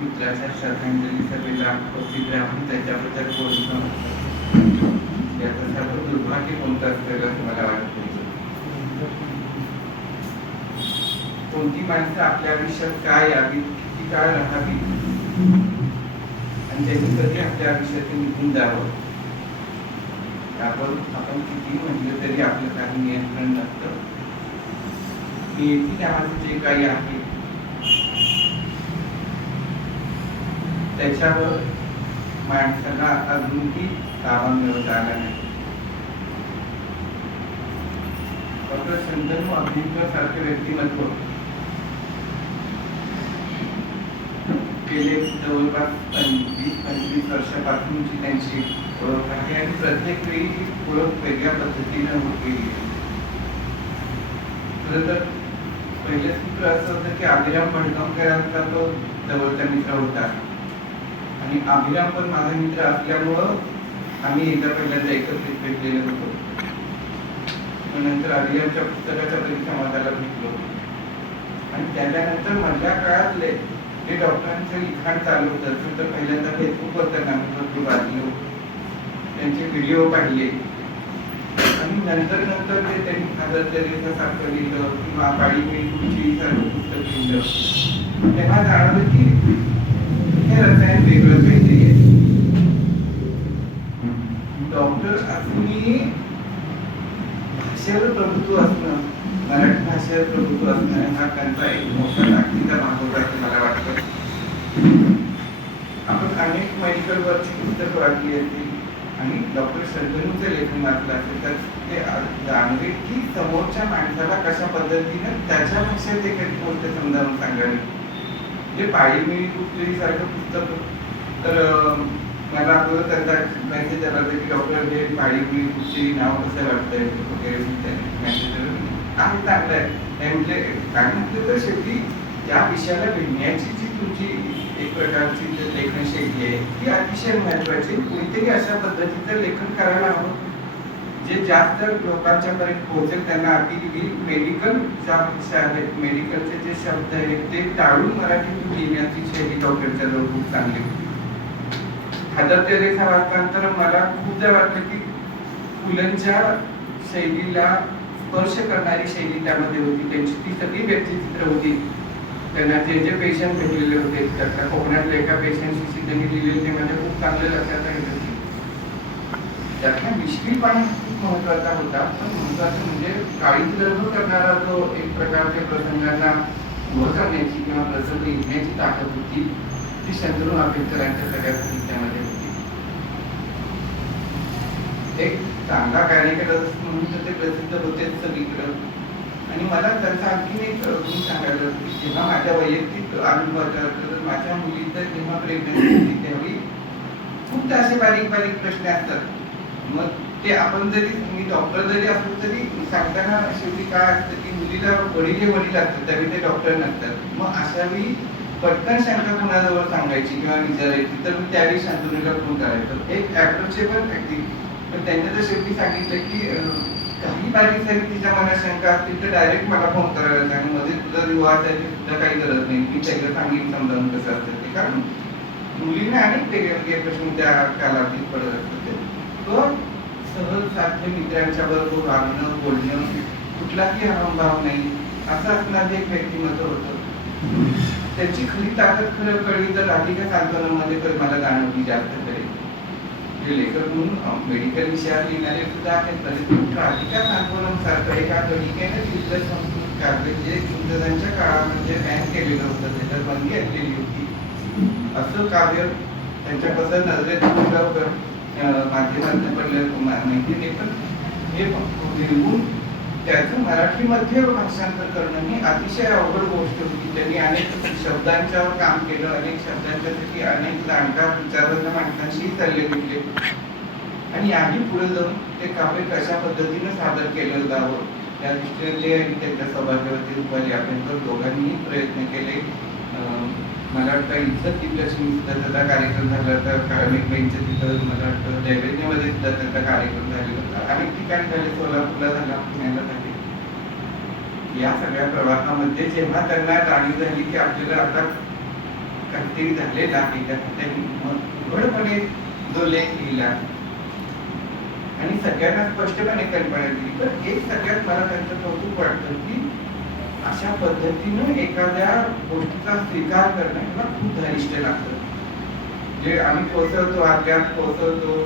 मित्राच्या श्रद्धांजली सभेला उपस्थित राहून त्याच्याबद्दल बोलणं याचं सर्व दुर्भाग्य कोणतं असेल असं मला वाटतं. कोणती माणसं आपल्या आयुष्यात काय यावी, किती काळ राहावी आणि त्यांनी कधी आपल्या आयुष्यातून निघून जावं यावर आपण किती म्हटलं तरी आपलं काही नियंत्रण नसतं. नियती नावाचं जे काही आहे त्याच्यावर माणसाला अजूनही ताबा मिळवता आला नाही. डॉक्टर शंतनू अभिजित सारखे व्यक्तिमत्व गेले जवळपास 20-25 वर्षापासूनची त्यांची ओळख आहे आणि प्रत्येक वेळी ओळख वेगळ्या पद्धतीने होत गेली. खरं तर पहिलं सूत्र असं होतं की अभिराम भडगावकरांचा तो जवळचा मित्र होता आणि अभिराम पण माझा मित्र असल्यामुळं आम्ही एकदा पहिल्यांदा एकत्रित भेटलेलो होतो. नंतर अभिरामच्या पुस्तकाच्या परिसंवादाला भेटलो आणि त्याच्यानंतर मधल्या काळातले जे डॉक्टरांचं लिखाण चालू होतं तर पहिल्यांदा फेसबुकवर आम्ही भरपूर वाचलो, त्यांचे व्हिडिओ पाहिले आणि नंतर ते त्यांनी मदर तेरेसा सारखं लिहिलं किंवा पाळी मेळी सारखं पुस्तक लिहिलं, तेव्हा जाणवलं की हे रसायन वेगळं काहीतरी आहे. डॉक्टर असूनही भाषेवर प्रभुत्व असणं, मराठी भाषेवर प्रभुत्व असणं हा त्यांचा एक मोठा ताकदीचा भाग होता असं मला वाटतं. आपण अनेक मेडिकल वरची पुस्तकं वाचली असतील आणि डॉक्टर शंतनूचं लेखन वाचलं असेल तर ते जाणवेल की समोरच्या माणसाला कशा पद्धतीने त्याच्या भाषेत एखादी गोष्ट समजावून सांगावी. जे पाळी मिळी कुठली सारखं पुस्तक तर मला आपल्याला त्यांचा मेसेज आला होता की डॉक्टर हे पाळी मिळी कुठची नाव कसं वाटतंय वगैरे मेसेज आहे चांगलं आहे. म्हणजे काय म्हटलं तर शेवटी त्या विषयाला भिडण्याची जी तुमची एक प्रकारची लेखन शैली आहे ती अतिशय महत्वाची. कोणीतरी अशा पद्धतीचं लेखन करायला हवं जे जास्त लोकांच्या पर्यंत पोहोचेल. त्यांना अगदी मेडिकल ज्या भाषा आहेत, मेडिकलचे जे शब्द आहेत ते टाळून मराठीतून लिहिण्याची शैली डॉक्टरच्या जवळ खूप चांगली होती. मदर तेरेसा वाचताना मला खूपदा वाटलं की फुलांच्या शैलीला स्पर्श करणारी शैली त्यामध्ये होती. त्यांची ती सगळी व्यक्तिचित्र होती. त्यांना जे पेशंट भेटलेले होते त्या कोकणातल्या एका पेशंटशी त्यांनी लिहिलेले ते माझ्या खूप चांगलं लक्षात राहिलं. त्यातला मिश्किलपणा खूप महत्वाचा होता. पण महत्वाचं म्हणजे काळीच करणारा जो एक प्रकारच्या प्रसंगांना उभं करण्याची किंवा प्रसंग लिहिण्याची ताकद होती ती शंतनू अभिजितकरांच्या सगळ्या साहित्यामध्ये होती. एक चांगला कार्यक्रम म्हणून तर ते प्रसिद्ध होते सगळीकडं. आणि मला त्यांचा आणखीन एक गुण सांगायला की जेव्हा माझ्या वैयक्तिक अनुभवाचा माझ्या मुलीचं जेव्हा प्रेग्नन्सी होती त्यावेळी खूप असे बारीक बारीक प्रश्न असतात. मग ते आपण जरी मी डॉक्टर जरी असलो तरी सांगताना शेवटी काय असतं की मुलीला वडील असतात त्यावेळी ते डॉक्टर नसतात. मग अशा वेळी पटकन शंका कोणाजवळ सांगायची किंवा विचारायची तर मी त्यावेळी शंतनूला फोन करायचो. एक अप्रोचेबल व्यक्ती. पण त्यांनी तर शेवटी सांगितलं की काही बारीक सारी तिच्या मनात शंका असतील तर डायरेक्ट मला फोन करायला सांग. मध्ये तुझा विवाह त्याची सुद्धा काही गरज नाही. मी त्याला सांगेन समजावून कसं असतं ते. कारण मुलींना अनेक वेगळे प्रश्न त्या कालावधीत पडत असतात. तो सहज साध्य मित्रांच्या बरोबर वागणं बोलणं कुठलाही अहंभाव नाही असं असणारं एक व्यक्तिमत्व होतं. त्याची खरी ताकद खरं कळली तर राधिका सांत्वनामध्ये मला जाणवली जास्त करेल. जे लेखक म्हणून मेडिकल विषयावर लिहिणारे सुद्धा आहेत परंतु राधिका सांत्वनम सारखं एका गणिकेने लिहिलं संस्कृत काव्य जे इंग्रजांच्या काळामध्ये बॅन केलेलं होतं, त्याच्यात बंदी आणलेली होती. असं काव्य त्यांच्यापासून नजरेत माध्यमातून पडलं माहिती नाही. पण हे लिहून त्याचं मराठीमध्ये भाषांतर करणं ही अतिशय अवघड गोष्ट होती. त्यांनी अनेक शब्दांच्यावर काम केलं, अनेक शब्दांच्यासाठी अनेक जाणकार विचारवंत माणसांशी सल्ले घेतले आणि आधी पुढे जाऊन ते काव्य कशा पद्धतीने सादर केलं जावं त्या दृष्टीने ते आणि त्यांच्या सौभाग्यवती रुपाली आपण दोघांनीही प्रयत्न केले. मला वाटतं इथं दिग्दर्शनी सुद्धा त्याचा कार्यक्रम झाला होता. कार्मिक बेंचच्या तिथं मला वाटतं दैवज्ञमध्ये सुद्धा त्याचा कार्यक्रम झालेला होता. अनेक ठिकाणी झाले, सोलापूरला झाला, पुण्याला झाले. या सगळ्या प्रवासामध्ये जेव्हा त्यांना जाणीव झाली की आपल्याला आता काहीतरी झालेलं आहे त्या त्यांनी उघडपणे जो लेख लिहिला आणि सगळ्यांना स्पष्टपणे कल्पना दिली. तर एक सगळ्यात मला त्यांचं कौतुक वाटतं की अशा पद्धतीनं एखाद्या गोष्टीचा स्वीकार करणं किंवा खूप धनिष्ठ लागतं. जे आम्ही कोसळतो, अज्ञात कोसळतो,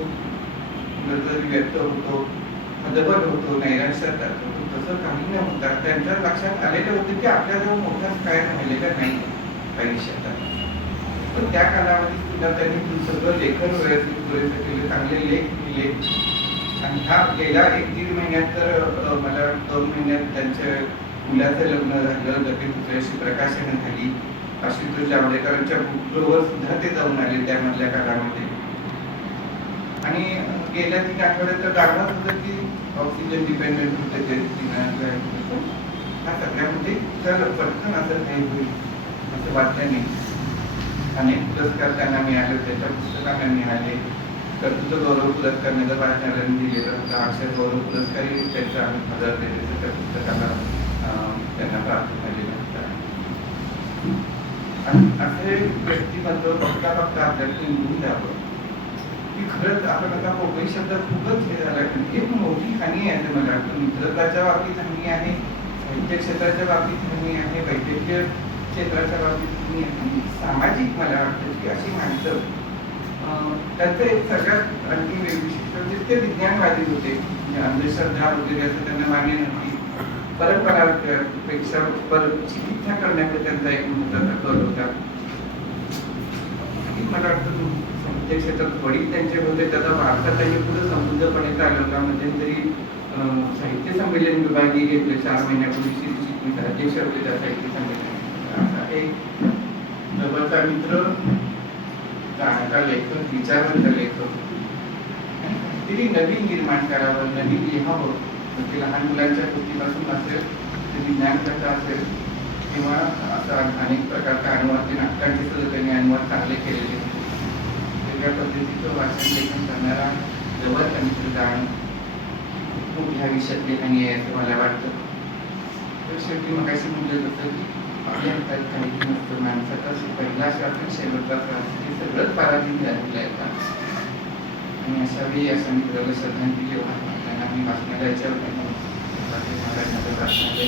कुठेतरी व्यक्त होतो, हतबल होतो, नैराश्यात जातो, तसं काही न होता त्यांच्या लक्षात आलेलं होतं की आपल्याजवळ मोठाच काय राहिलेला नाही आयुष्यात. पण त्या कालावधीत सुद्धा त्यांनी सगळं लेखन व्यवस्थित केलं, चांगले लेख लिहिले. आणि हा गेल्या 1-1.5 महिन्यात तर मला 2 महिन्यात त्यांच्या मुलाचं लग्न झालं, लगेच दुसऱ्याशी प्रकाशनं झाली. आशुतोष जावडेकरांच्या बुकवर सुद्धा ते जाऊन आले त्यामधल्या काळामध्ये. आणि गेल्या 3 आठवड्यात तर दाखवत होतं की ऑक्सिजन डिपेंडंट होते ते 3 हा सगळ्यामध्ये तर पटकन असं काही होईल असं वाटलं नाही. अनेक पुरस्कार त्यांना मिळाले, त्याच्या पुस्तकांना मिळाले. कर्तृत्व गौरव पुरस्कार नगरपालिकांनी दिलेला होता. अक्षर गौरव पुरस्कारही त्यांच्या हजार तेरेचं त्या पुस्तकाला त्यांना प्राप्त झालेला होता. आणि असे व्यक्तिमत्व बघता बघता आपल्याला निघून जावं की खरंच आपण आता पोकळी शब्द खूपच हे झाला. एक मोठी हानी आहे असं मला वाटतं. मित्रताच्या बाबतीत हानी आहे, साहित्य क्षेत्राच्या बाबतीत हानी आहे, वैद्यकीय क्षेत्राच्या बाबतीत हानी आहे. आणि सामाजिक मला वाटतं की अशी माणसं त्यांचं एक सगळ्यात आणखी विशिष्ट म्हणजे ते विज्ञानवादी होते. अंधश्रद्धा वगैरे असं त्यांना मान्य नव्हती. परंपरापेक्षा चिकित्सा करण्याचा त्यांचा एक महत्त्वाचा कल होता. मला वाटतं साहित्य क्षेत्रात वडील त्यांचे होते, त्याचा भारतात त्यांनी पुढे समृद्धपणे चालवला. मध्यंतरी साहित्य संमेलन विभागीय घेतलं 4 महिन्यापूर्वी अध्यक्ष होते त्या साहित्य संमेलनाचा. एक जवळचा मित्र, जाणता लेखक, विचारवंत लेखक, काहीतरी नवीन निर्माण करावं, नवीन लिहावं. ते लहान मुलांच्या कृतीपासून असेल, ते विज्ञान कथा असेल किंवा असा अनेक प्रकारच्या अनुवाद, ते नाटकांचे सुद्धा त्यांनी अनुवाद चांगले केलेले होते. वेगळ्या पद्धतीचं वाचन लेखन करणारा जवळचा मित्र जाणं खूप ह्या विषयातली हानी आहे असं मला वाटतं. तर शेवटी मग अशी म्हटलं जसं की आपल्या हातात काही नसतं. माणसाचा पहिला श्वास शेवटचा श्वास हे सगळंच पराधीन झालेलं आहे का. आणि अशा वेळी अशा मित्राला श्रद्धांजली वाहताना मी वाचनाला याच्यावर महाराजांचं वाचनालय,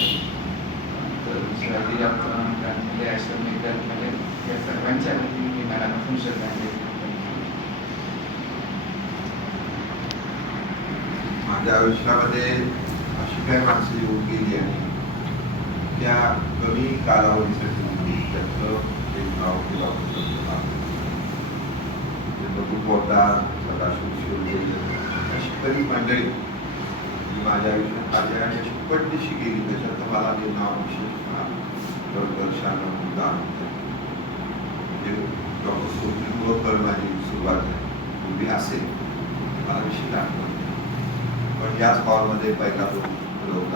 शिवाजीराव ग्रंथालय, आश्रम ग्रंथालय या सर्वांच्या वतीने मी मनापासून श्रद्धांजली. माझ्या आयुष्यामध्ये अशी काही माणसं येऊन गेली आहे त्या कमी कालावधीसाठी त्याचं एक नाव किंवा बघू मोठा सदाशिव शिवले अशी कधी मंडळी माझ्या आयुष्यात आली आणि अशी पटदिशी गेली. त्याच्यात मला हे नाव विशेष दर्शानं उदाहरण म्हणजे डॉक्टर सोबतीमुळं माझी सुरुवात आहे. पूर्वी असेल मला विशेष आठवण, पण याच हॉलमध्ये पहिला तो प्रयोग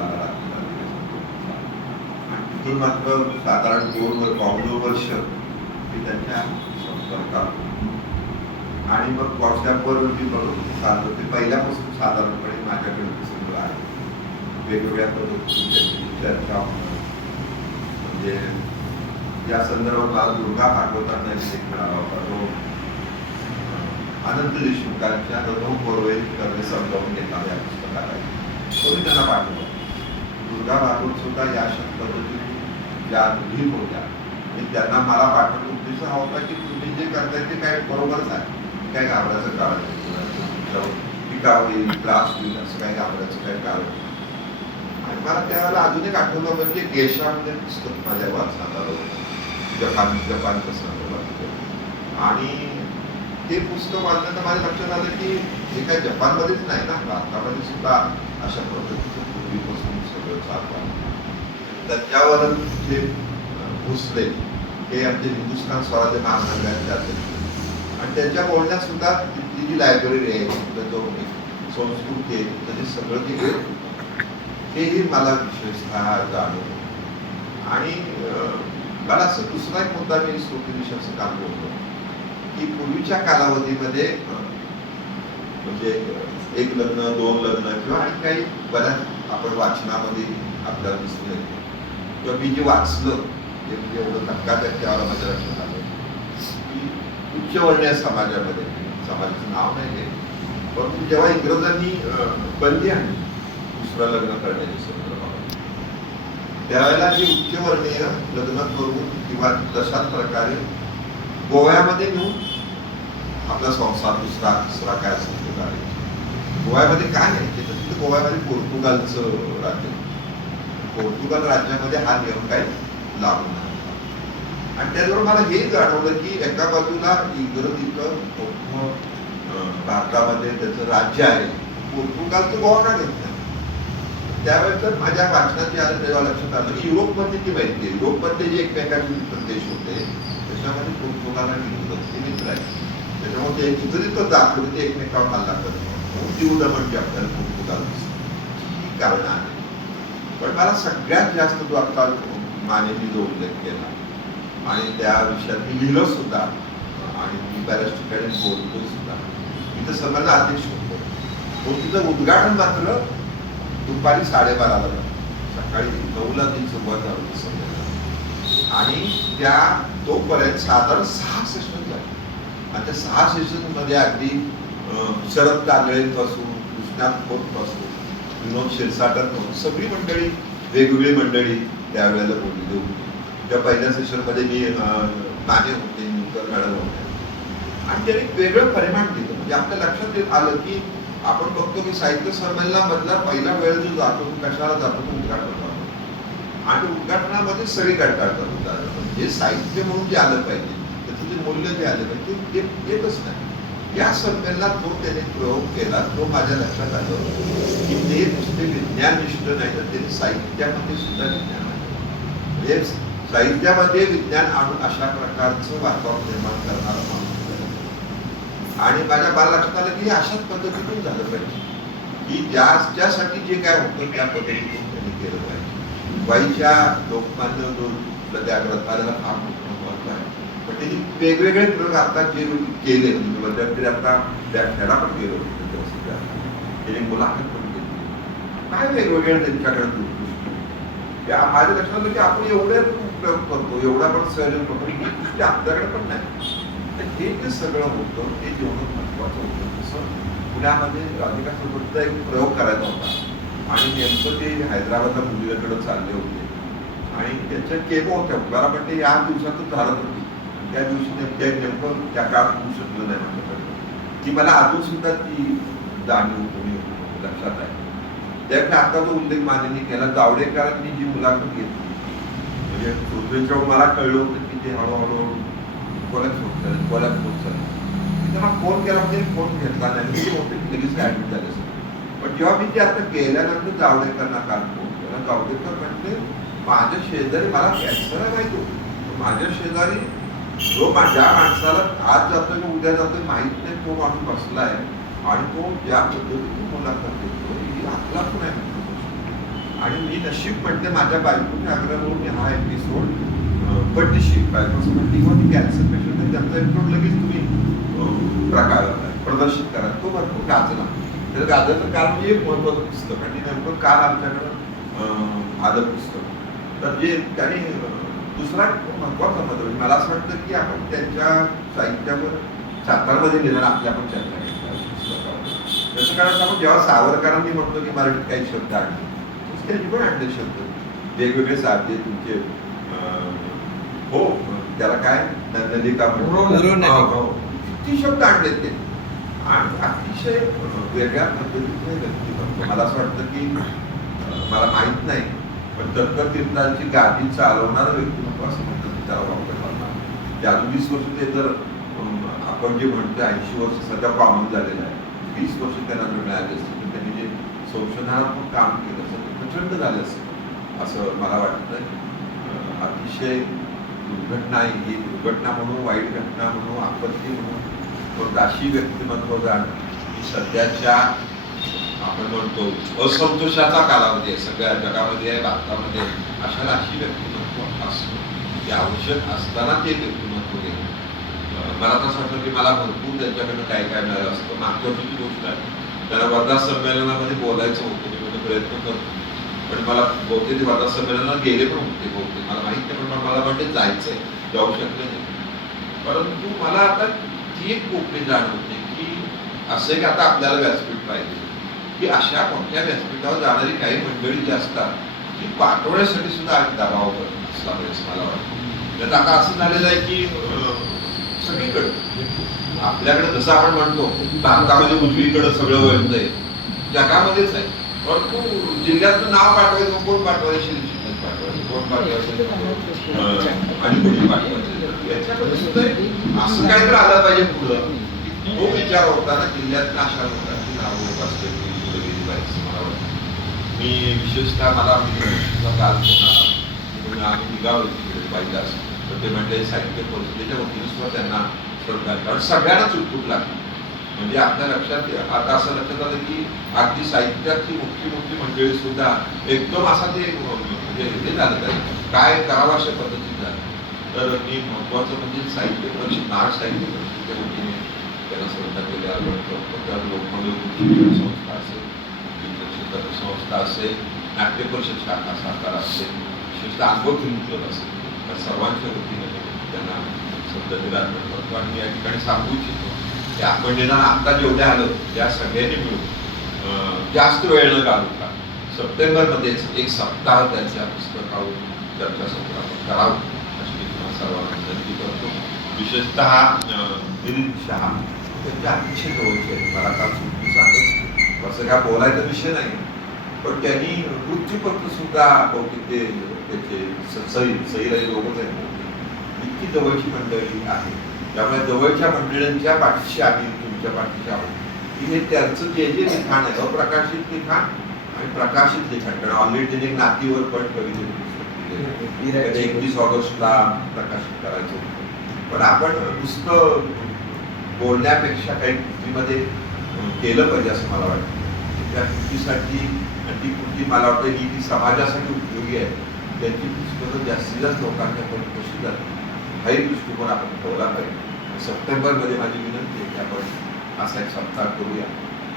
तिथून मात्र साधारण 2 वर्ष मी त्यांच्या संपर्कात आणि मग व्हॉट्सॲपवर मी बघत चालतो. ते पहिल्यापासून साधारणपणे माझ्याकडे सगळं आहे. वेगवेगळ्या पद्धतीने त्यांची चर्चा होणं, म्हणजे या संदर्भात मला दुर्गा भागवतांना एक मिळाला होता. तो अनंत देशमुखांच्या रघु कोरवे करणे समजावून घेतला या पुस्तकाला. तो मी त्यांना पाठवला. दुर्गा भागवत सुद्धा या पद्धतीने ज्या लिहित होत्या आणि त्यांना मला पाठवण्याचा उद्देश हा होता की तुम्ही जे करताय ते काय बरोबरच आहे, काय घाबरायचं कारण टीका होईल, त्रास होईल असं काय घाबरायचं काय कारण. आणि मला त्यावेळेला अजून एक आठवलं म्हणजे गेशामध्ये पुस्तक माझ्या वाचनात आलं होतं, जपान कसं वाचलं. आणि ते पुस्तक वाचल्यानंतर माझ्या लक्षात आलं की हे काय जपानमध्येच नाही ना, भारतामध्ये सुद्धा अशा पद्धतीचं पूर्वीपासून सगळं चालतं. त्याच्यावर जे भोसले हे आमचे हिंदुस्थान स्वराज्य महामंडळाचे अध्यक्ष आणि त्यांच्या बोलण्यात सुद्धा तिथली जी लायब्ररी आहे, तिथं जो संस्कृती आहे, तिथं जे सगळं जे तेही मला विशेषतः जाणवलं. आणि मला असं दुसरा एक मुद्दा मी असं काम करतो की पूर्वीच्या कालावधीमध्ये म्हणजे 1 लग्न 2 लग्न किंवा आणि काही बऱ्याच आपण वाचनामध्ये आपल्याला दिसले किंवा मी जे वाचलं ते म्हणजे एवढं धक्कादायक त्यावेळेला माझ्या लक्षात आलं उच्चवर्णीय समाजामध्ये, समाजाचं नाव नाही घेत, परंतु जेव्हा इंग्रजांनी बंदी आणली दुसरं लग्न करण्याच्या संदर्भात, त्यावेळेला जे उच्चवर्णीय लग्न करून किंवा तशाच प्रकारे गोव्यामध्ये नेऊन आपला संसार दुसरा तिसरा काय असेल तो करायचा. गोव्यामध्ये काय नाही, त्याच्यात गोव्यामध्ये पोर्तुगालचं राज्य, पोर्तुगाल राज्यामध्ये हा नियम काही लागू नाही. आणि त्याचबरोबर मला हे जाणवलं की एका बाजूला इंग्रजीचं मोठं भारतामध्ये त्याचं राज्य आहे, पोर्तुगालचं गोवा का घेत नाही. त्यावेळेस तर माझ्या वाचनाची आलं तेव्हा लक्षात आलं की युरोपमध्ये ती माहिती आहे, युरोपमधले जे एकमेकांचे मित्र देश होते त्याच्यामध्ये पोर्तुगाल आणि इंग्रज हे मित्र आहे. त्याच्यामुळे ते इंग्रजीतच दाखवले ते एकमेकावर हल्ला करत तीव्र म्हणजे आपल्याला पोर्तुगाल ही कारणं आहेत. पण मला सगळ्यात जास्त जो आता मानेनी जो उल्लेख केला आणि त्या विषयात मी लिहिलं सुद्धा आणि मी बऱ्याच ठिकाणी बोलतो सुद्धा, मी तर संमेलनाला अध्यक्ष होतो, पण तिचं उद्घाटन मात्र दुपारी 12:30ला झालं, सकाळी 9ला ती सुरुवात झाली संमेलन. आणि त्या तोपर्यंत साधारण 6 सेशन झाले. आणि त्या 6 सेशनमध्ये अगदी शरद कांदळेंपासून, कृष्णात खोतपासून, विनोद क्षीरसागर, सगळी मंडळी, वेगवेगळी मंडळी त्यावेळेला बोललेली होती. त्या पहिल्या सेशनमध्ये मी माने होते, निकर मॅडम होते, आणि त्यांनी वेगळं परिमाण दिलं. म्हणजे आपल्या लक्षात येत आलं की आपण बघतो की साहित्य संमेलनामधला पहिला वेळ जो जातो कशाला जातो तो उद्घाटन जातो, आणि उद्घाटनामध्ये सगळी कंटाळतात. जे साहित्य म्हणून जे आलं पाहिजे, त्याचं जे मूल्य जे आलं पाहिजे ते येतच नाही. या संमेलनात जो त्याने प्रयोग केला तो माझ्या लक्षात आलं की ते नुसते विज्ञाननिष्ठ नाही, तर त्याने साहित्यामध्ये सुद्धा विज्ञान आहे. म्हणजे साहित्यामध्ये विज्ञान आणून अशा प्रकारचं वातावरण निर्माण करणारा माणूस. आणि मला लक्षात आलं की अशाच पद्धतीतून झालं पाहिजे, की ज्यासाठी जे काय होतं त्या पद्धतीतून त्यांनी केलं पाहिजे. वाईच्या लोकमान्य त्या ग्रंथालयाला फार मोठं महत्व आहे, पण त्यांनी वेगवेगळे प्रयोग आता जे केले, मध्यंतरी आता व्याख्याला पण गेलो त्यांनी मुलाखत पण केली, काय वेगवेगळे त्यांच्याकडे दृष्टी. माझ्या लक्षात आलं की आपण एवढे प्रयोग करतो, एवढा पण सहयोग करतो, ही दृष्टी आपल्याकडे पण नाही. हे जे सगळं होतं ते जेवढं महत्वाचं होतं. तसं पुण्यामध्ये राधिकासोबतचा एक प्रयोग करायचा होता आणि नेमकं ते हैदराबादला मुलीकडे चालले होते आणि त्यांच्या केमो होत्या मुलाला, पण ते या दिवसातच झालं होती. त्या दिवशी नेमकं त्या काळात होऊ शकलं नाही माझ्याकडे. ती मला अजून सुद्धा ती जाणीव कोणी लक्षात आहे. त्याकडे आता जो उल्लेख मान्यांनी केला, जावडेकरांनी जी मुलाखत घेतली, म्हणजे पृथ्वीच्या मला कळलं होतं की ते हळूहळू कोल्यात होत चाललं. त्यांना फोन केला म्हणजे फोन घेतला नाही, मी होते लगेच ऍडमिट झाले सर. पण जेव्हा मी ते आता गेल्यानंतर जावडेकरांना काल फोन केला, जावडेकर म्हणजे माझ्या शेजारी, मला कॅन्सर आहे माहिती होतं, माझ्या शेजारी जो ज्या माणसाला आज जातोय किंवा उद्या जातोय माहित नाही, तो माणूस बसला आहे आणि तो ज्या पद्धतीने मुलाखत देतो ही आपला पण आहे. आणि मी नशीब म्हणते माझ्या बायकोच्या आग्रहावरून मी हा एपिसोड पटशी बायकोचं म्हणते किंवा ती कॅन्सर पेशंट आहे त्यांचा एपिसोड लगेच तुम्ही प्रदर्शित करा. तो भरपूर गाजला. तर गाजल्याचं काल म्हणजे एक महत्वाचं पुस्तक आणि नेमकं काल आमच्याकडं आलं पुस्तक. तर जे त्यांनी दुसरा महत्वाचा मत मला असं वाटतं की आपण त्यांच्या साहित्यावर सातारमध्ये लिहिणार आपल्या आपण चर्चा केली. तसं कारण आपण जेव्हा सावरकरांनी म्हणतो की मराठीत काही शब्द आणले, त्यांनी पण आणले शब्द वेगवेगळे साधे तुमचे, हो त्याला काय नदिका किती शब्द आणले ते, आणि अतिशय वेगळ्या पद्धतीने व्यक्तिमत्व. मला असं वाटतं की मला माहित नाही, पण दत्त तीर्थांची गादी चालवणारं व्यक्तिमत्व असं म्हणतात की त्याला वापर करणार. ते अजून 20 वर्ष ते जर आपण जे म्हणतो 80 वर्ष सध्या कॉमन झालेलं आहे, 20 वर्ष त्यांना मिळाले असते तर त्यांनी जे संशोधनात्मक काम केलं असतं ते प्रचंड झालं असतं असं मला वाटतं. अतिशय दुर्घटना, ही दुर्घटना म्हणून, वाईट घटना म्हणून, आपत्ती म्हणून अशी व्यक्तिमत्व जाणं सध्याच्या आपण म्हणतो असंतोषाचा कालावधी आहे सगळ्या जगामध्ये आहे, भारतामध्ये. अशाला अशी व्यक्तिमत्व असणं हे आवश्यक असताना ते व्यक्तिमत्व घेणं. मला तसं वाटतं की मला भरपूर त्यांच्याकडनं काय काय मिळालं असतं. मागच्या वर्षीची गोष्ट आहे, त्याला वर्धा संमेलनामध्ये बोलायचं होतं, मी म्हणजे प्रयत्न करतो, पण मला बहुतेक वर्धा संमेलनाला गेले पण होते बहुतेक, मला माहित नाही, पण मला वाटते जायचंय, जाऊ शकले नाही. परंतु मला आता ती एक कोपरी जाणवते की असं की आता आपल्याला व्यासपीठ पाहिजे की अशा मोठ्या व्यासपीठावर जाणारी काही मंडळी जी असतात ती पाठवण्यासाठी सुद्धा दबाव असला पाहिजे असं मला वाटतं. त्यात आता असं झालेलं आहे की सगळीकडे आपल्याकडे जसं आपण म्हणतो भारतामध्ये उजवीकडे सगळं वळतंय, जगामध्येच आहे. परंतु जिल्ह्यातलं नाव पाठवायचं, कोण पाठवायचं, शिल्पी पाठवायचं, कोण पाठवायचं आणि कोणी पाठवायचं, याच्यामध्ये सुद्धा असं काहीतरी आलं पाहिजे पुढं. तो विचार होता ना जिल्ह्यातल्या अशा लोकांची नावं होत असते पुढे गेली पाहिजे मला वाटतं. मी विशेषतः मला काल आम्ही निघालो तिकडे पाहिजे असं तर ते म्हणजे साहित्य परिषदेच्या वतीने सुद्धा त्यांना श्रद्धा, कारण सगळ्यांनाच उत्सुक लागली. म्हणजे आपल्या लक्षात आता असं लक्षात आलं की अगदी साहित्याची मोठी मोठी मंडळी सुद्धा एकदम असा ते म्हणजे हे झालं त्याला काय करावं अशा पद्धतीत झालं. तर मी महत्वाचं म्हणजे साहित्य परिषद, नाड साहित्य परिषदेच्या वतीने त्यांना श्रद्धा केली आवडतो. तर लोकमान्य शिक्षण संस्था असेल, शिक्षण संस्था असेल, नाट्य परिषद शाखा सातारा असेल, विशेषतः अनुभव फिल्म क्लब असेल, तर सर्वांच्या वतीने त्यांना श्रद्धांजली अर्पण करतो. आणि या ठिकाणी सांगू इच्छितो की आपण निदान आता जेवढे आलो त्या सगळ्यांनी मिळून जास्त वेळ न घालवता सप्टेंबरमध्येच एक सप्ताह त्यांच्या पुस्तकावर चर्चासत्र आपण करावं अशी मी तुम्हाला सर्वांना विनंती करतो. विशेषतः दिलीप शहा त्यांच्या अतिशय जवळचे आहेत. मला काल सुट्टी सांगत असं काय बोलायचा विषय नाही, पण त्यांनी मृत्यूपत्र सुद्धा बहुतेक ते त्याचे सईराई दोघंच आहेत. इतकी जवळची मंडळी आहे, त्यामुळे जवळच्या मंडळींच्या पाठीशी आम्ही तुमच्या पाठीशी आहोत की हे त्यांचं जे जे लिखाण आहे अप्रकाशित लिखाण आणि प्रकाशित लिखाण, कारण ऑलरेडी त्यांनी एक नातीवर पण कविते 31 ऑगस्टला प्रकाशित करायचं होतं. पण आपण नुसतं बोलण्यापेक्षा काही कृतीमध्ये केलं पाहिजे असं मला वाटतं. त्या कृतीसाठी आणि ती कृती मला वाटतं ही ती समाजासाठी उपयोगी आहे. त्यांची पुस्तकं जास्तीत जास्त लोकांच्यापर्यंत कशी जातात हाही दृष्टिकोन आपण ठेवला पाहिजे. सप्टेंबरमध्ये माझी विनंती आहे की आपण असा एक सप्ताह करूया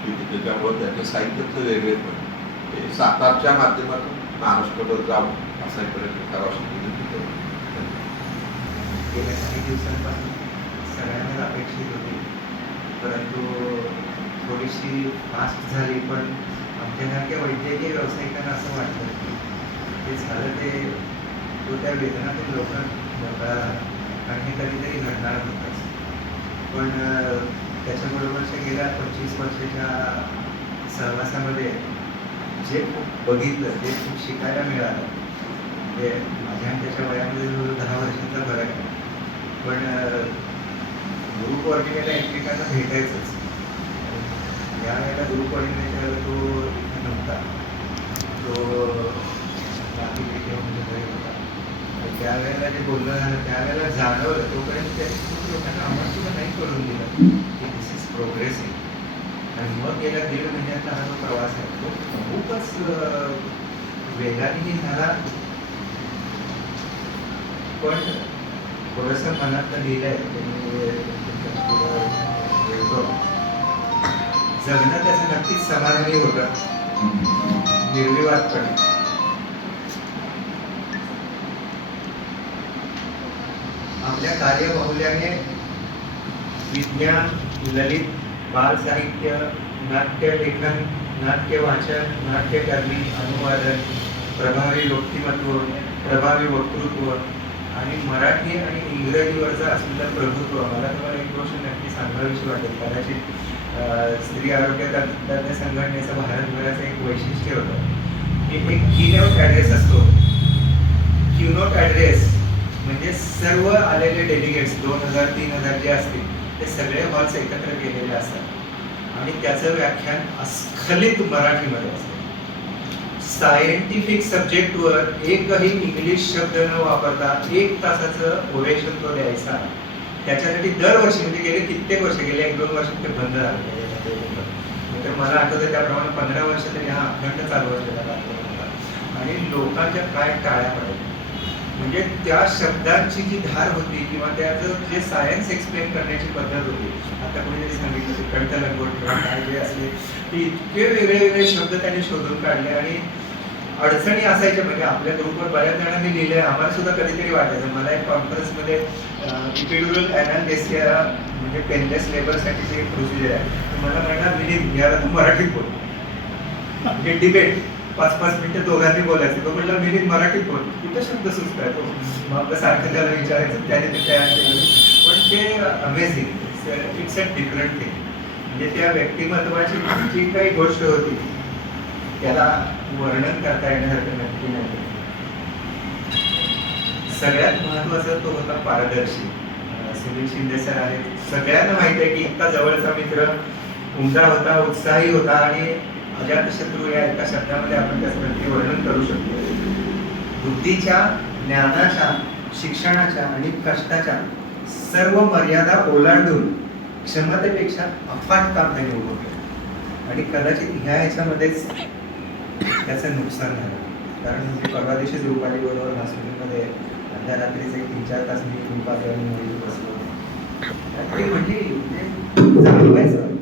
की त्याच्यामुळे त्याचं साहित्याचं वेगळे पण सातारच्या माध्यमातून महाराष्ट्रभर जाऊन असा एक प्रयत्न करावा अशी विनंती करू. गेल्या काही दिवसांपासून सगळ्यांना अपेक्षित होती, परंतु थोडीशी फास्ट झाली. पण आमच्यासारख्या वैद्यकीय व्यावसायिकांना असं वाटतं की ते झालं ते तो त्या वेतनातील लोक मोकळा आणि हे कधीतरी घडणार होतंच. पण त्याच्याबरोबरच्या गेल्या 25 वर्षाच्या सहवासामध्ये जे खूप बघितलं, जे खूप शिकायला मिळालं, ते माझ्या आणि त्याच्या वयामध्ये जवळ 10 वर्षांचा फरक आहे. पण गुरुपौर्णिमेला एकमेकांना भेटायचंच. यावेळेला गुरुपौर्णिमेच्या वेळेला तो इथे नव्हता, तो बाकी म्हणजे घरी होता. आणि त्यावेळेला जे बोलणं झालं त्यावेळेला जाणवलं, तोपर्यंत त्यांनी खूप लोकांना आम्हाला सुद्धा नाही कळून दिलं की दिस इज प्रोग्रेसिव्ह. आणि मग गेल्या 1.5 महिन्याचा हा जो प्रवास आहे तो खूपच वेगानेही झाला. पण थोडंसं मनात लिहिलं आहे जगणं त्याचं नक्कीच समाधानी होतं, निर्विवादपणे. आपल्या कार्यबाहुल्याने विज्ञान, ललित, बाल साहित्य, नाट्य लेखन, नाट्य वाचन, नाट्यकर्मी, अनुवादन, प्रभावी व्यक्तिमत्व, प्रभावी वक्तृत्व आणि मराठी आणि इंग्रजीवरचं असलेलं प्रभुत्व. मला तुम्हाला एक गोष्ट नक्की सांगावीशी वाटेल. कदाचित स्त्री आरोग्य तज्ञ संघटनेचं भारतभराचं एक वैशिष्ट्य होतं की एक कीनोट ॲड्रेस असतो. कीनोट ॲड्रेस म्हणजे सर्व आलेले डेलिगेट्स 2000-3000 जे असतील ते सगळे हॉल्स एकत्र केलेले असतात आणि त्याचं व्याख्यान अस्खलित मराठीमध्ये असतं. सायंटिफिक सब्जेक्टवर एकही इंग्लिश शब्द न वापरता 1 तासाचं ओरेशन तो द्यायचा. त्याच्यासाठी दरवर्षी म्हणजे गेले कित्येक वर्ष, गेले 1-2 वर्ष ते बंद झाले. तर मला आठवतं त्याप्रमाणे 15 वर्ष तरी हा अखंड चालू असलेला कार्यक्रम होता आणि लोकांच्या काय टाळ्या पडल्या. म्हणजे त्या शब्दांची जी धार होती किंवा त्याचं जे सायन्स एक्सप्लेन करण्याची पद्धत होती, आता कोणीतरी सांगितलं की कंठ लंगोट किंवा काय जे असले ते इतके वेगळे वेगळे शब्द त्यांनी शोधून काढले आणि अडचणी असायच्या. म्हणजे आपल्या ग्रुपवर बऱ्याच जणांनी लिहिले, आम्हाला सुद्धा कधीतरी वाटायचं. मला एक कॉन्फरन्समध्ये इपिड्युरल ॲनाल्जेसिया म्हणजे पेनलेस लेबरसाठीची एक प्रोसिजर आहे. तर मला म्हणणार विनीत याला तू मराठीत बोल. हे डिबेट 5-5 मिनिटं दोघांनी बोलायचं. तो म्हणला विनीत मराठीत बोल. कुठं शब्द सुचताय तो. मग आपलं सारखं त्याला विचारायचं, त्याने ते तयार केलं. पण ते amazing, it's a different thing. म्हणजे त्या व्यक्तिमत्वाची जी काही गोष्ट होती त्याला वर्णन करता येण्यासारखं नक्की नाही. सगळ्यात महत्वाचा तो होता पारदर्शी. सुनील शिंदे सर आहेत, सगळ्यांना माहिती आहे की इतका जवळचा मित्र, उमदा होता, उत्साही होता आणि अजातशत्रू या एका शब्दामध्ये आपण त्याचं नक्की वर्णन करू शकतो. बुद्धीच्या, ज्ञानाच्या, शिक्षणाच्या आणि कष्टाच्या सर्व मर्यादा ओलांडून क्षमतेपेक्षा अफाट काम त्यांनी उभं केलं. आणि कदाचित ह्या ह्याच्यामध्येच त्याचं नुकसान झालं. कारण म्हणजे परवा दिवशी रुपालीबरोबर हॉस्पिटलमध्ये अर्ध्या रात्रीचे 3-4 तास मी रुपाली आणि मुली बसलो. ती म्हणली जाणवायचं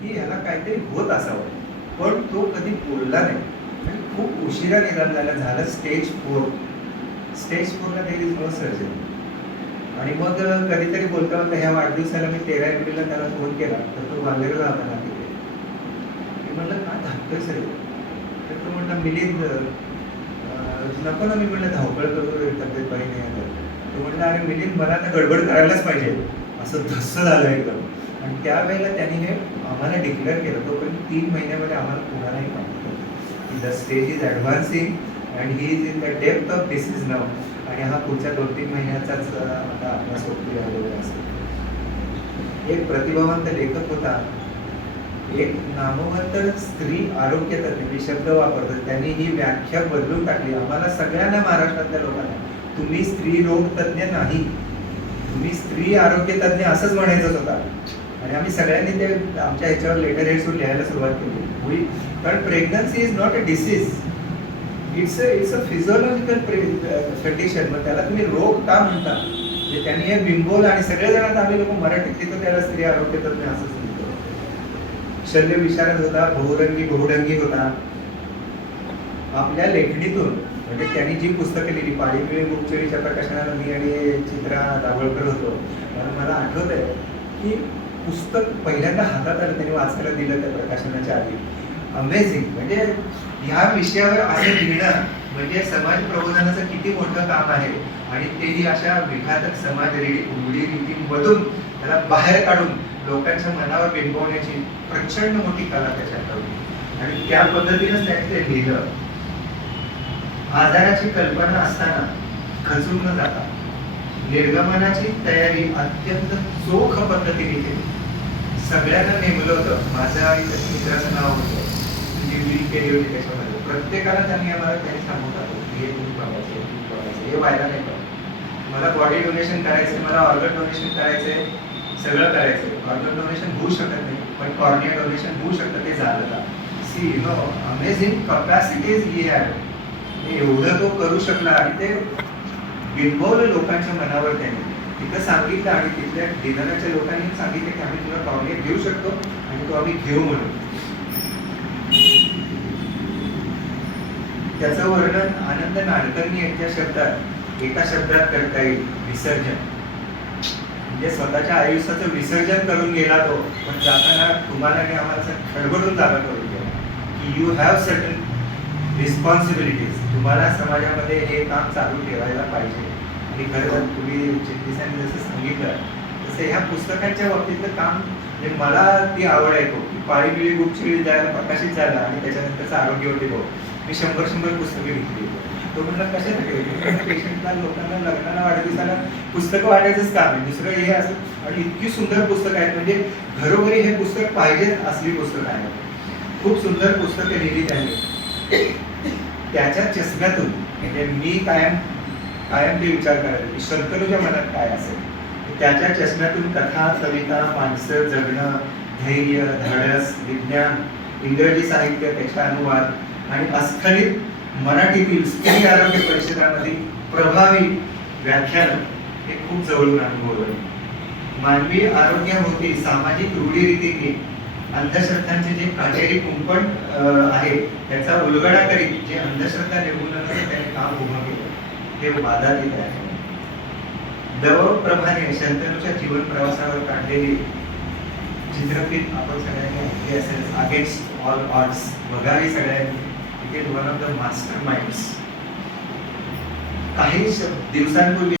की ह्याला काहीतरी होत असावं, पण तो कधी बोलला नाही. आणि खूप उशिरा निदान झालं स्टेज 4. स्टेज 4ला देर इज नो सर्जरी. आणि मग कधीतरी बोलता बोलता ह्या वाढदिवसाला मी 13 एप्रिलला त्याला फोन केला, तर तो वांगेला होता ना तिथे. मी म्हणलं काय धाकतोय सर. तर तो म्हणला मिलिंद नको ना. मी म्हणलं धावपळ करू, तब्येत बरी नाही आहे. तो म्हणला अरे मिलिंद मला आता गडबड करायलाच पाहिजे. असं धस्स झालं एकदम. आणि त्यावेळेला त्यांनी हे आम्हाला डिक्लेअर केलं. तोपर्यंत 3 महिन्यामध्ये आम्हाला कोणालाही माहिती the stage is advancing and he is in the depth of disease now. आणि हा पुढच्या 2-3 महिन्याचाच आता आपला सोबती आलेला असेल. एक प्रतिभावंत लेखक होता, एक नामवंत स्त्री आरोग्य तज्ञ, मी शब्द वापरतो, त्यांनी ही व्याख्या बदलून टाकली आम्हाला सगळ्यांना, महाराष्ट्रातल्या लोकांना. तुम्ही स्त्री रोग तज्ञ नाही, तुम्ही स्त्री आरोग्य तज्ञ असंच म्हणायचंच होता. आणि आम्ही सगळ्यांनी ते आमच्या ह्याच्यावर लेटर हेडसून लिहायला सुरुवात केली. कारण pregnancy is not a disease, it's a physiological condition. मग त्याला तुम्ही रोग का म्हणता. म्हणजे त्यांनी हे बिंबोल आणि सगळेजण आम्ही लोक मराठीत लिहितो त्याला स्त्री आरोग्य तज्ञ असंच लिहितो. शल्य विशारद होता, बहुरंगी होता. आपल्या लेखणीतून म्हणजे त्यांनी जी पुस्तकं लिहिली, पाळीपिळी गुपचोरीच्या प्रकाशनाला मी आणि चित्रा दाभोळकर होतो. मला आठवत आहे की पुस्तक पहिल्यांदा हातात आलं, त्यांनी वाचायला दिलं त्या प्रकाशनाच्या आधी. अमेझिंग. म्हणजे ह्या विषयावर असं लिहिणं म्हणजे समाज प्रबोधनाचं किती मोठं काम आहे. आणि तेही अशा विघातक समाज रूढी रीतींमधून त्याला बाहेर काढून लोकांच्या मनावर बिंबवण्याची प्रचंड मोठी कला त्याच्यात होती. आणि त्या पद्धतीनेच त्यांनी ते लिहिलं. आजाराची कल्पना असताना खचून न जाता निर्गमनाची तयारी अत्यंत चोख पद्धतीने केली. सगळ्यांना नेमलं होतं. माझ्या मित्राचं नाव होतं, म्हणजे बिल केली होती त्याच्यामध्ये. प्रत्येकाला त्यांनी सांगून टाकलं हे तुम्ही बघायचं, हे व्हायला नाही पाहिजे. मला बॉडी डोनेशन करायचं, मला ऑर्गन डोनेशन करायचंय, सगळं करायचंय. ऑर्गन डोनेशन होऊ शकत नाही, पण कॉर्निया डोनेशन होऊ शकतं. ते झालं का. See no amazing capacities he have. एवढं तो करू शकला आणि ते बिंबवलं लोकांच्या मनावर त्यांनी. तिथं सांगितलं आणि तिथल्या डिनरच्या लोकांनी सांगितलं की आम्ही तुला कॉर्निया घेऊ शकतो आणि तो आम्ही घेऊ म्हणून. त्याचं वर्णन आनंद नाडकर्णी यांच्या शब्दात, एका शब्दात करता येईल, विसर्जन. म्हणजे स्वतःच्या आयुष्याचं विसर्जन करून गेला तो, पण जाताना तुम्हाला आणि आम्हाला खडबडून जागा करून गेला की यू हॅव सर्टन रिस्पॉन्सिबिलिटीज. तुम्हाला समाजामध्ये हे काम चालू ठेवायला पाहिजे. आणि खरं तुम्ही चिटणीसांनी जसं सांगितलं तसं ह्या पुस्तकांच्या बाबतीतलं काम म्हणजे मला ती आवड आहे खूप. पाळीबिळी गुपचिळी जायला प्रकाशित झाला आणि त्याच्यानंतरचं आरोग्यवटी भाऊ, मी 100 पुस्तकं घेतली. तो म्हणला कशासाठी. पेशंटला, लोकांना, लग्नाला, वाढदिवसाला पुस्तकं वाटायचंच काम आहे, दुसरं हे असं. आणि इतकी सुंदर पुस्तकं आहेत, म्हणजे घरोघरी हे पुस्तक पाहिजे असली पुस्तकं आहेत. खूप सुंदर पुस्तकं लिहिली त्यांनी. त्याच्या चष्म्यातून म्हणजे मी कायम ते विचार करायचो की शंतनूच्या मनात काय असेल. त्याच्या चष्म्यातून कथा, कविता, माणसं, जगणं, धैर्य, धाडस, विज्ञान, इंग्रजी साहित्य, त्याचा अनुवाद आणि अस्खलित मराठीतील स्त्री आरोग्य परिषदामधील प्रभावी व्याख्यान हे खूप जवळून अनुभवलं. मानवी आरोग्याभोवती सामाजिक रूढीरीतींनी अंधश्रद्धांचे जे काटेरी कुंपण आहे त्याचा उलगडा करीत जे अंधश्रद्धा निर्मूलनाचं त्यांनी काम उभं केलं हे वादातीत आहे. दवप्रभाने शंतनूच्या जीवन प्रवासावर काढलेली चित्रफित आपण सगळ्यांनी ऐकली असेल. अगेन्स्ट ऑल ऑड्स बघावी सगळ्यांनी. It is one of the master minds. काही दिवसांपूर्वी